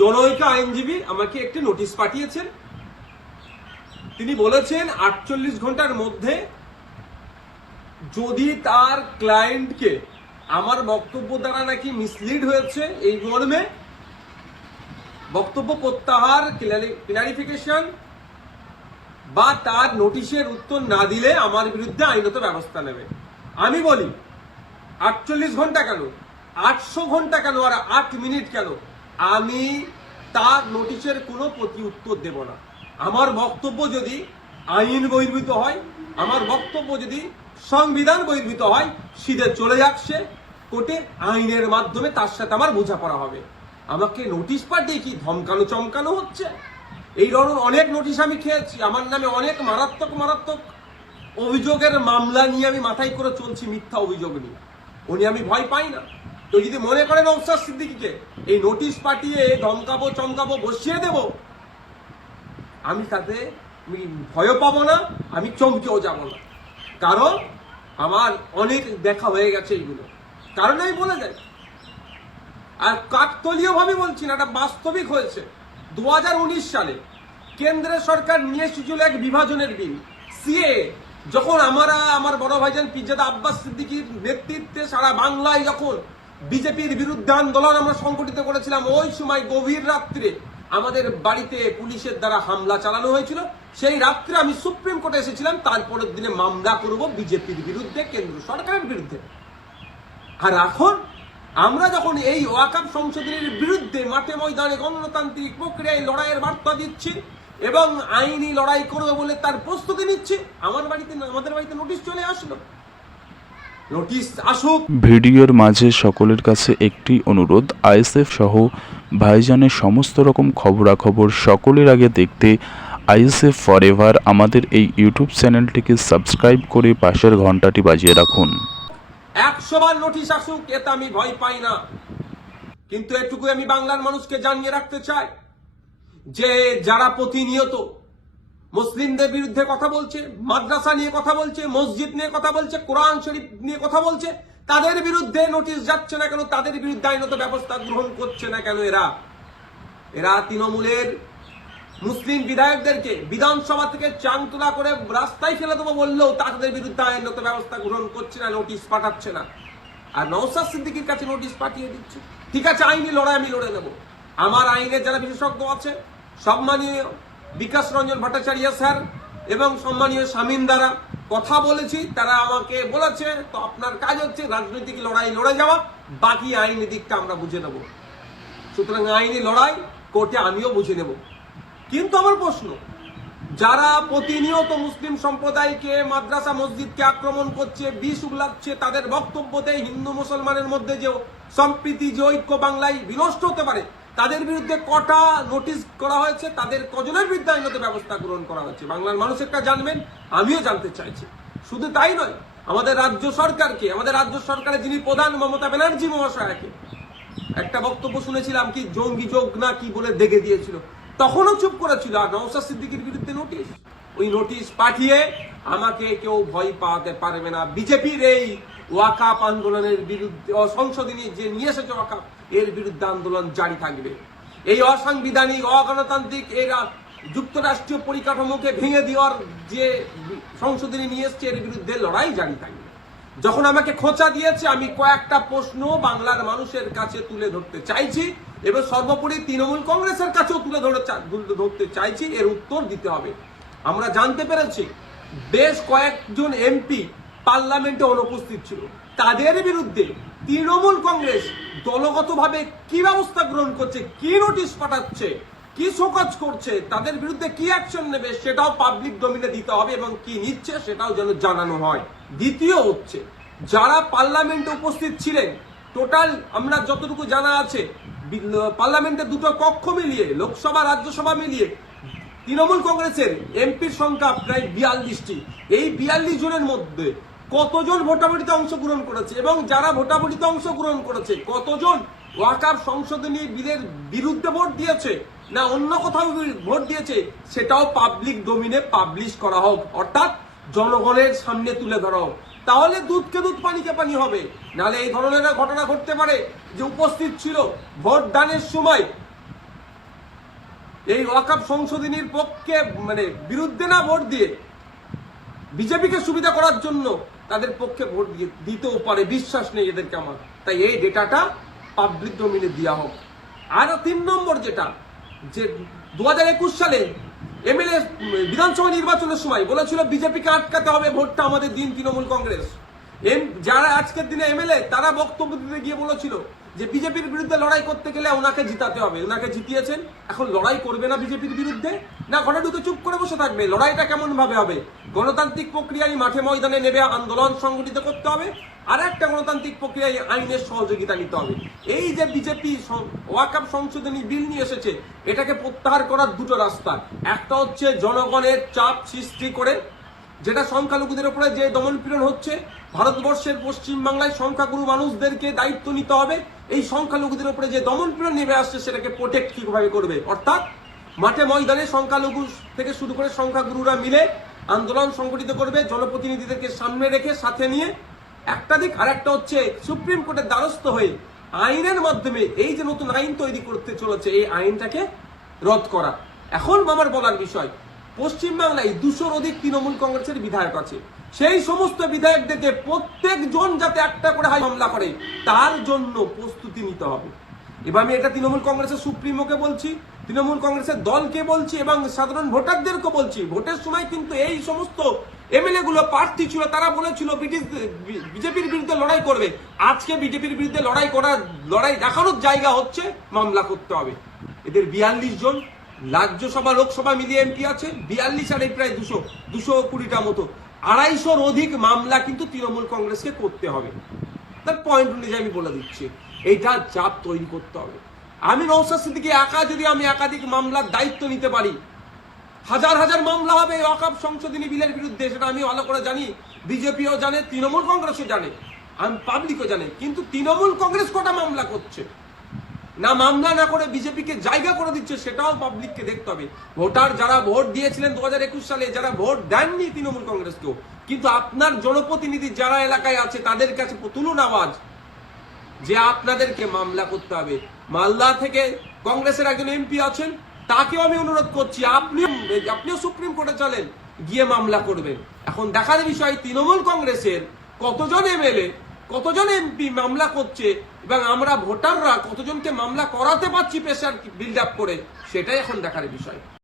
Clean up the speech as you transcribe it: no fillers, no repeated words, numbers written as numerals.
জনৈক আইনজীবী আমাকে একটি নোটিশ পাঠিয়েছেন। তিনি বলেছেন 48 ঘন্টার মধ্যে যদি তার ক্লায়েন্টকে আমার বক্তব্য দ্বারা নাকি মিসলিড হয়েছে এই মর্মে বক্তব্য প্রত্যাহার, ক্লারিফিকেশন বা তার নোটিশের উত্তর না দিলে আমার বিরুদ্ধে আইনত ব্যবস্থা নেবে। আমি বলি 48 ঘন্টা কেন, 800 ঘন্টা কেন, আর 8 মিনিট কেন, আমি তার নোটিশের কোনো প্রতি উত্তর দেব না। আমার বক্তব্য যদি আইন বহির্ভূত হয়, আমার বক্তব্য যদি সংবিধান বহির্ভূত হয়, সিধে চলে যাক সে কোর্টে, আইনের মাধ্যমে তার সাথে আমার বোঝাপড়া হবে। আমাকে নোটিশ পাঠিয়ে কি ধমকানো চমকানো হচ্ছে? এই ধরনের অনেক নোটিশ আমি খেয়েছি। আমার নামে অনেক মারাত্মক মারাত্মক অভিযোগের মামলা নিয়ে আমি মাথায় করে চলছি, মিথ্যা অভিযোগ নিয়ে। উনি আমি ভয় পাই না। তো যদি মনে করেন নওশাদ সিদ্দিকীকে এই নোটিশ পাঠিয়ে ধমকাবো চমকাবো বসিয়ে দেব, আমি তাতে ভয়ও পাবো না, আমি চমকেও যাব না। কারণ আমার অনেক দেখা হয়ে গেছে এইগুলো, কারণ আমি বলে যাই। আর কাকতলীয় ভাবে বলছি না, এটা বাস্তবিক হয়েছে। 2019 সালে কেন্দ্রের সরকার নিয়ে এসেছিল এক বিভাজনের বিল, সিএ। যখন আমার বড় ভাইজান পিরজাদা আব্বাস সিদ্দিকীর নেতৃত্বে সারা বাংলায় যখন বিজেপির বিরুদ্ধে আন্দোলন আমরা সংগঠিত করেছিলাম, ওই সময় গভীর রাত্রে আমাদের বাড়িতে পুলিশের দ্বারা হামলা চালানো হয়েছিল। সেই রাত্রে আমি সুপ্রিম কোর্টে এসেছিলাম, তারপরের দিনে মামলা করব বিজেপির বিরুদ্ধে, কেন্দ্র সরকারের বিরুদ্ধে। আর এখন আমরা যখন এই ওয়াকফ সংশোধনের বিরুদ্ধে মাঠে ময়দানে গণতান্ত্রিক প্রক্রিয়ায় লড়াইয়ের বার্তা দিচ্ছি এবং আইনি লড়াই করবে বলে তার প্রস্তুতি নিচ্ছি, আমাদের বাড়িতে নোটিশ চলে আসলো। নোটিশ আসুক। ভিডিওর মাঝে সকলের কাছে একটি অনুরোধ, আইএসএফ সহ ভাইজানের সমস্ত রকম খবরাখবর সকলের আগে দেখতে আইএসএফ ফরএভার আমাদের এই ইউটিউব চ্যানেলটিকে সাবস্ক্রাইব করে পাশের ঘন্টাটি বাজিয়ে রাখুন। 100 বার নোটিশ আসুক, এতে আমি ভয় পাই না। কিন্তু এটুকু আমি বাংলার মানুষকে জানিয়ে রাখতে চাই যে যারা প্রতিনিয়ত মুসলিমদের বিরুদ্ধে কথা বলছে, মাদ্রাসা নিয়ে কথা বলছে, মসজিদ নিয়ে কথা বলছে, কোরআন শরীফ নিয়ে কথা বলছে, তাদের বিরুদ্ধে নোটিশ যাচ্ছে না কেন, তাদের বিরুদ্ধে আইনত ব্যবস্থা গ্রহণ করছে না কেন? এরা তৃণমূলের মুসলিম বিধায়কদেরকে বিধানসভা থেকে চাংতলা করে রাস্তায় ফেলে দেবো বললেও তাদের বিরুদ্ধে আইনত ব্যবস্থা গ্রহণ করছে না, নোটিশ পাঠাচ্ছে না। আর নওশাদ সিদ্দিকীর কাছে নোটিশ পাঠিয়ে দিচ্ছে। ঠিক আছে, আইনি লড়াই আমি লড়ে নেব। আমার আইনের যারা বিশেষজ্ঞ আছে, সম্মানীয় বিকাশ রঞ্জন ভট্টাচার্য স্যার এবং সম্মানীয় শামীম দ্বারা কথা বলেছি, তারা আমাকে বলেছে তো আপনার কাজ হচ্ছে রাজনৈতিক লড়াই লড়ে যাওয়া, বাকি আইনি দিকটা আমরা বুঝে নেব। সুতরাং আইনি লড়াই কোর্টে আমিও বুঝে নেব। কিন্তু আমার প্রশ্ন, যারা প্রতিনিয়ত মুসলিম সম্প্রদায়কে, মাদ্রাসা মসজিদকে আক্রমণ করছে, বিষ উগলাচ্ছে, তাদের বক্তব্যতে হিন্দু মুসলমানের মধ্যে যে সম্প্রীতি, যে ঐক্য বাংলায় বিনষ্ট হতে পারে, তাদের বিরুদ্ধে কটা নোটিশ করা হয়েছে, তাদের কজনের বিরুদ্ধে আইনত ব্যবস্থা গ্রহণ করা হয়েছে, বাংলার মানুষ একটা জানবেন, আমিও জানতে চাইছি। শুধু তাই নয়, আমাদের রাজ্য সরকারকে, আমাদের রাজ্য সরকারের যিনি প্রধান মমতা ব্যানার্জি মহাশয়াকে একটা বক্তব্য শুনেছিলাম, কি জঙ্গি যোগ না কি বলে দেখে দিয়েছিল, তখনও চুপ করেছিল। আর নওশাদ সিদ্দিকীর বিরুদ্ধে নোটিশ, ওই নোটিশ পাঠিয়ে আমাকে কেউ ভয় পাওয়াতে পারবে না। বিজেপির এই ওয়াকফ আন্দোলনের বিরুদ্ধে, সংশোধনী যে নিয়ে এসেছে ওয়াকফ, এর বিরুদ্ধে আন্দোলন জারি থাকবে। এই অসাংবিধানিক, অগণতান্ত্রিক এই যুক্তরাষ্ট্রীয় পরিকাঠামোকে ভেঙে দেওয়ার যে সংশোধনী নিয়ে এসছে, এর বিরুদ্ধে লড়াই জারি থাকবে। যখন আমাকে খোঁচা দিয়েছে, আমি কয়েকটা প্রশ্ন বাংলার মানুষের কাছে তুলে ধরতে চাইছি এবং সর্বোপরি তৃণমূল কংগ্রেসের কাছেও তুলে ধরতে চাইছি, এর উত্তর দিতে হবে। আমরা জানতে পেরেছি বেশ কয়েকজন এমপি পার্লামেন্টে অনুপস্থিত ছিল, তাদের বিরুদ্ধে তৃণমূল কংগ্রেস দলগতভাবে কি ব্যবস্থা গ্রহণ করছে, কি নোটিশ পাঠাচ্ছে, কি শোকজ করছে, তাদের বিরুদ্ধে কি অ্যাকশন নেবে, সেটাও পাবলিক ডোমেইনে দিতে হবে এবং কি নিচ্ছে সেটাও যেন জানানো হয়। দ্বিতীয় হচ্ছে, যারা পার্লামেন্টে উপস্থিত ছিলেন, টোটাল আমরা যতটুকু জানা আছে, পার্লামেন্টে দুটো কক্ষ মিলিয়ে, লোকসভা রাজ্যসভা মিলিয়ে তৃণমূল কংগ্রেসের এমপির সংখ্যা প্রায় 42টি। এই 42 জনের মধ্যে কতজন ভোটাভুটিতে অংশগ্রহণ করেছে এবং যারা ভোটাভুটিতে অংশগ্রহণ করেছে কতজন ওয়াকফ সংশোধনী বিলের বিরুদ্ধে ভোট দিয়েছে না অন্য কোথাও ভোট দিয়েছে, সেটাও পাবলিক ডোমেইনে পাবলিশ করা হোক, অর্থাৎ জনগণের সামনে তুলে ধরা হোক। তাহলে দুধকে দুধ, পানিকে পানি হবে। নাহলে এই ধরনের ঘটনা ঘটতে পারে যে উপস্থিত ছিল ভোট দানের সময় এই ওয়াকফ সংশোধনীর পক্ষে মানে বিরুদ্ধে না ভোট দিয়ে বিজেপিকে সুবিধা করার জন্য তাদের পক্ষে ভোট দিতেও পারে, বিশ্বাস নেই এদেরকে আমার। তাই এই ডেটাটা পাবলিক ডোমিনে দেওয়া হোক। আর 3 নম্বর যেটা, যে 2021 সালে এমএলএ বিধানসভা নির্বাচনের সময় বলেছিল বিজেপিকে আটকাতে হবে, ভোটটা আমাদের দিন তৃণমূল কংগ্রেস। যারা আজকের দিনে এমএলএ তারা বক্তব্য দিতে গিয়ে বলেছিল যে বিজেপির বিরুদ্ধে লড়াই করতে গেলে ওনাকে জিতাতে হবে, ওনাকে জিতিয়েছেন। এখন লড়াই করবে না বিজেপির বিরুদ্ধে, না ঘরে ঢুকে চুপ করে বসে থাকবে? লড়াইটা কেমন ভাবে হবে? গণতান্ত্রিক প্রক্রিয়ায় মাঠে ময়দানে নেবে আন্দোলন সংগঠিত করতে হবে, আর একটা গণতান্ত্রিক প্রক্রিয়ায় আইনের সহযোগিতা নিতে হবে। এই যে বিজেপি ওয়াকফ সংশোধনী বিল নিয়ে এসেছে, এটাকে প্রত্যাহার করার দুটো রাস্তা। একটা হচ্ছে জনগণের চাপ সৃষ্টি করে, যেটা সংখ্যালঘুদের উপরে যে দমনপীড়ন হচ্ছে, ভারতবর্ষের পশ্চিম বাংলায় সংখ্যাগুরু মানুষদেরকে দায়িত্ব নিতে হবে। এই সংখ্যালঘুদের উপরে যে দমনপীড়ন নেমে আসছে সেটাকে প্রোটেক্ট কিভাবে করবে, অর্থাৎ মাঠে ময়দানে সংখ্যালঘু থেকে শুরু করে সংখ্যাগুরুরা মিলে আন্দোলন সংগঠিত করবে, জনপ্রতিনিধিদেরকে সামনে রেখে সাথে নিয়ে একটা দিক। আর একটা হচ্ছে সুপ্রিম কোর্টের দ্বারস্থ হয়ে আইনের মাধ্যমে এই যে নতুন আইন তৈরি করতে চলেছে, এই আইনটাকে রদ করা। এখন আমার বলার বিষয়, পশ্চিমবাংলায় 200-র অধিক তৃণমূল কংগ্রেসের বিধায়ক আছে। সেই সমস্ত বিধায়কদেরকে প্রত্যেকজন যাতে একটা করে মামলা করে তার জন্য প্রস্তুতি নিতে হবে। এবার আমি এটা তৃণমূল কংগ্রেসের সুপ্রিমোকে বলছি, তৃণমূল কংগ্রেসের দলকে বলছি এবং সাধারণ ভোটারদেরকে বলছি। ভোটের সময় কিন্তু এই সমস্ত এমএলএ গুলো প্রার্থী ছিল, তারা বলেছিল বিজেপির বিরুদ্ধে লড়াই করবে। আজকে বিজেপির বিরুদ্ধে লড়াই দেখানোর জায়গা হচ্ছে মামলা করতে হবে। এদের 42 জন রাজ্যসভা লোকসভা মিলিয়ে এমপি আছে, 42 আর এই প্রায় 220টা মতো, 250-র অধিক মামলা কিন্তু তৃণমূল কংগ্রেসকে করতে হবে। তার পয়েন্ট অনুযায়ী আমি বলে দিচ্ছি, এইটা চাপ তৈরি করতে হবে। আমি নওশাদ সিদ্দিকী একা যদি আমি একাধিক মামলার দায়িত্ব নিতে পারি, হাজার হাজার মামলা হবে ওয়াকফ সংশোধনী বিলের বিরুদ্ধে, সেটা আমি ভালো করে জানি, বিজেপিও জানে, তৃণমূল কংগ্রেসও জানে, আমি পাবলিকও জানে। কিন্তু তৃণমূল কংগ্রেস কটা মামলা করছে, না মামলা না করে বিজেপিকে জায়গা করে দিচ্ছে, সেটাও পাবলিককে দেখতে হবে। ভোটার যারা ভোট দিয়েছিলেন 2021 সালে, যারা ভোট দেননি তৃণমূল কংগ্রেসকেও, কিন্তু আপনার জনপ্রতিনিধি যারা এলাকায় আছে তাদের কাছে তুলুন আওয়াজ যে আপনাদেরকে মামলা করতে হবে। মালদা থেকে কংগ্রেসের একজন এমপি আছেন, তাকেও আমি অনুরোধ করছি আপনিও সুপ্রিম কোর্টে চলেন, গিয়ে মামলা করবেন। এখন দেখার বিষয় তৃণমূল কংগ্রেসের কতজন এমএলএ কতজন এমপি মামলা করছে এবং আমরা ভোটাররা কতজনকে মামলা করাতে পারছি প্রেসার বিল্ড আপ করে, সেটাই এখন দেখার বিষয়।